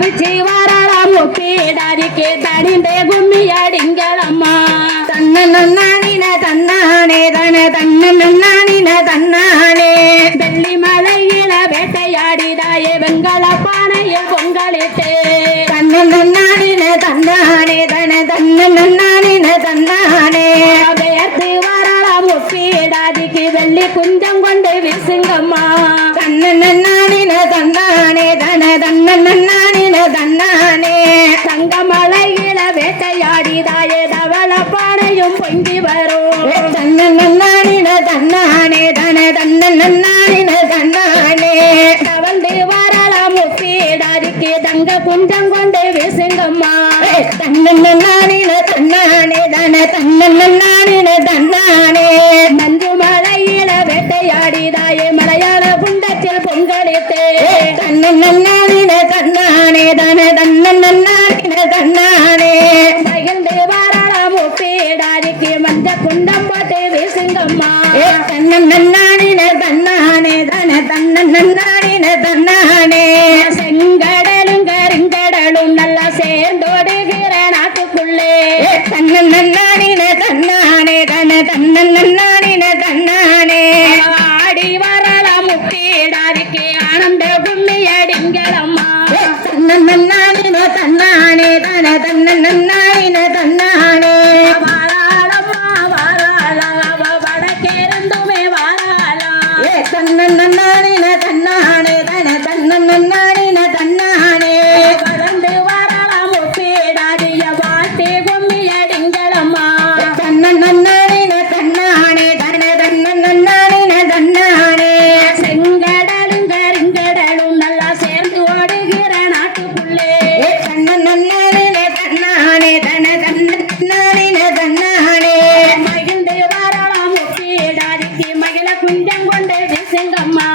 தவிச்சு வரலாம் முப்பீடாதிக்கு தனிந்தே கும்மியடிங்களம்மா தன்னன்னானின தன்னானே தன தன்னன்னானின தன்னானே வெள்ளி மலையில வேட்டையாடிதாயே வெங்கல பானையில் பொங்கலிட்டு தன்னன்னானின தன்னானே தன தன்னன்னானின தன்னானே வேர்த்து வரலாம் முப்பீடாதிக்கு வெள்ளி குஞ்சம் கொண்டு வீசுங்கம்மா தன்னன்னானின தன்னானே தன தன்னன்னானின தன்னானே தங்கமலையில வேட்டையாடிதாயே தவள பானையும் பொங்கி வரும் தன்னன்னானின தன்னானே தன தன்னன்னானின தன்னானே தவழ்ந்து வரலாம் முப்பீடாதிக்கு தங்க குஞ்சம் கொண்டு வீசுங்கம்மா தன்னன்னானின தன்னானே தன தன்னன்னானின தன்னானே மஞ்சு மலையில வேட்டையாடிதாயே மலையாள குண்டத்தில் பொங்கலிட்டு தன்னன்னானின தன்னானே தன தன்னன்னானின தன்னானே மகிழ்ந்து வரலாம் முப்பீடாதிக்கு மஞ்ச குண்டம் போட்டு வீசுங்கம்மா தன்னன்னானின தன்னானே தன தன்னன்னானின தன்னானே செங்கடலும் கருங்கடலும் நல்லா சேர்ந்தோடுகிற நாட்டுக்குள்ளே தன்னன்னானின தன்னானே தன தன்னன்னானின தன்னானே ஆடி வரலாம் முப்பீடாதிக்கு ஆனந்த கும்மியடிங்களம்மா தன்னன்னானின தன்னானே தன தன்னன்னானின தன்னானே வாராளம்மா வாராளா வடக்கேருந்துமே வாராளா தன்னன்னானின தன்னானே தன தன்னன்னானின தன்னானே வளர்ந்து வரலாம் முப்பீடாதிய வாட்டி கும்மியடிங்களம்மா தன்னன்னானின தன்னானே தன தன்னன்னானின தன்னானே செங்கடலும் கருங்கடலும் நல்லா சேர்ந்து ஓடுகிற நாட்டுக்குள்ளே தன்னன்னானின தன்னானே தன தன்னன்னானின தன்னானே மகிழ்ந்து வரலாம் முப்பீடாதிக்கு மகிழ குஞ்சம் கொண்டு வீசுங்கம்மா